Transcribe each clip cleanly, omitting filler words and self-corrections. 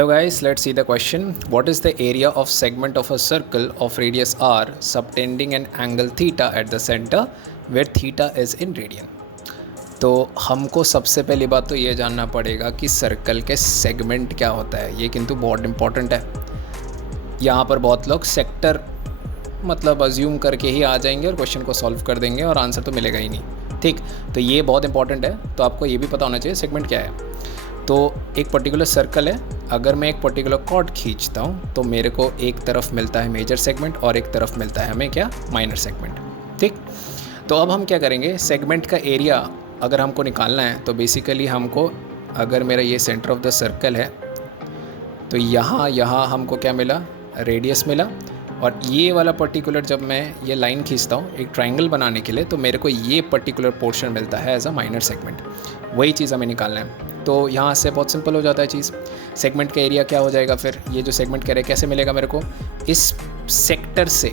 Hello guys, let's see the question. What is the area of segment of a circle of radius r subtending an angle theta at the center where theta is in radian? तो हमको सबसे पहली बात तो ये जानना पड़ेगा कि सर्कल के सेगमेंट क्या होता है। ये किंतु बहुत इंपॉर्टेंट है। यहाँ पर बहुत लोग सेक्टर मतलब अज्यूम करके ही आ जाएंगे और क्वेश्चन को सॉल्व कर देंगे और आंसर तो मिलेगा ही नहीं। ठीक, तो ये बहुत इंपॉर्टेंट है। तो आपको ये भी पता होना चाहिए सेगमेंट क्या है। तो एक पर्टिकुलर सर्कल है, अगर मैं एक पर्टिकुलर कॉर्ड खींचता हूँ तो मेरे को एक तरफ मिलता है मेजर सेगमेंट और एक तरफ मिलता है हमें क्या, माइनर सेगमेंट। ठीक, तो अब हम क्या करेंगे, सेगमेंट का एरिया अगर हमको निकालना है तो बेसिकली हमको, अगर मेरा ये सेंटर ऑफ द सर्कल है तो यहाँ हमको क्या मिला, रेडियस मिला। और ये वाला पर्टिकुलर जब मैं ये लाइन खींचता हूँ एक ट्राइंगल बनाने के लिए तो मेरे को ये पर्टिकुलर पोर्शन मिलता है एज अ माइनर सेगमेंट। वही चीज़ हमें निकालना है। तो यहाँ से बहुत सिंपल हो जाता है चीज़। सेगमेंट का एरिया क्या हो जाएगा, फिर ये जो सेगमेंट कह रहे हैं कैसे मिलेगा मेरे को, इस सेक्टर से,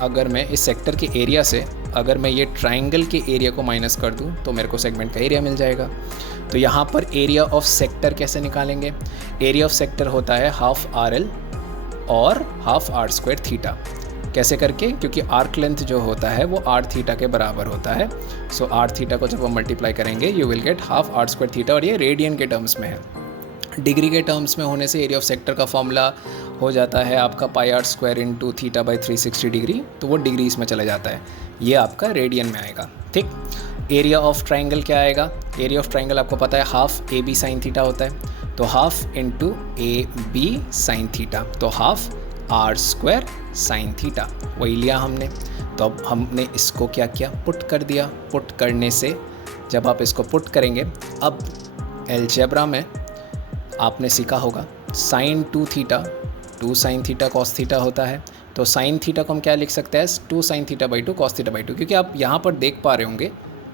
अगर मैं इस सेक्टर के एरिया से अगर मैं ये ट्राइंगल के एरिया को माइनस कर दूँ तो मेरे को सेगमेंट का एरिया मिल जाएगा। तो यहाँ पर एरिया ऑफ सेक्टर कैसे निकालेंगे, एरिया ऑफ सेक्टर होता है हाफ आर एल और हाफ आर स्क्वायर थीटा। कैसे करके, क्योंकि आर्क लेंथ जो होता है वो आर थीटा के बराबर होता है। सो आर थीटा को जब हम मल्टीप्लाई करेंगे you will get half are square theta, और ये रेडियन के टर्म्स में है। डिग्री के टर्म्स में होने से एरिया ऑफ सेक्टर का फॉर्मूला हो जाता है आपका pi r square into theta by 360 degree, तो वो डिग्री इसमें चला जाता है, ये आपका रेडियन में आएगा। ठीक, एरिया ऑफ ट्राइंगल क्या आएगा, एरिया ऑफ ट्राइंगल आपको पता है half a b sine theta होता है, तो half into a b sine theta, तो half are square sine theta, वही लिया हमने। तो अब हमने इसको क्या किया, पुट कर दिया। पुट करने से जब आप इसको पुट करेंगे, अब अलजेब्रा में आपने सीखा होगा sine 2 theta 2 sine theta cos theta होता है। तो साइन थीटा को हम क्या लिख सकते हैं, 2 sine theta by 2 cos theta by 2, क्योंकि आप यहाँ पर देख पा रहे होंगे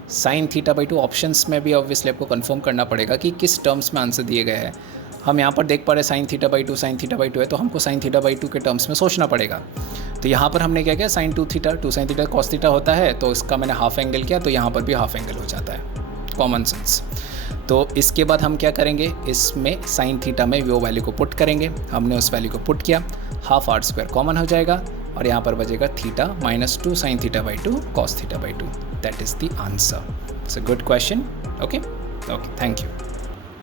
साइन थीटा बाई 2 ऑप्शंस में भी ऑब्वियसली आपको कंफर्म करना पड़ेगा कि किस टर्म्स में आंसर दिए गए हैं। हम यहाँ पर देख पा रहे हैं sine theta by 2 sine theta by 2 है, तो हमको साइन थीटा बाई 2 के टर्म्स में सोचना पड़ेगा। तो यहाँ पर हमने क्या किया, sine 2 theta 2 sine theta cos theta होता है, तो इसका मैंने हाफ एंगल किया, तो यहाँ पर भी हाफ एंगल हो जाता है, कॉमन सेंस। तो इसके बाद हम क्या करेंगे, इसमें साइन थीटा में वो वैल्यू को पुट करेंगे। हमने उस वैल्यू को पुट किया, हाफ आर स्क्वायर कॉमन हो जाएगा और यहाँ पर बचेगा theta minus 2 sine theta by 2 cos theta by 2। That is the answer. It's a good question. Okay, thank you.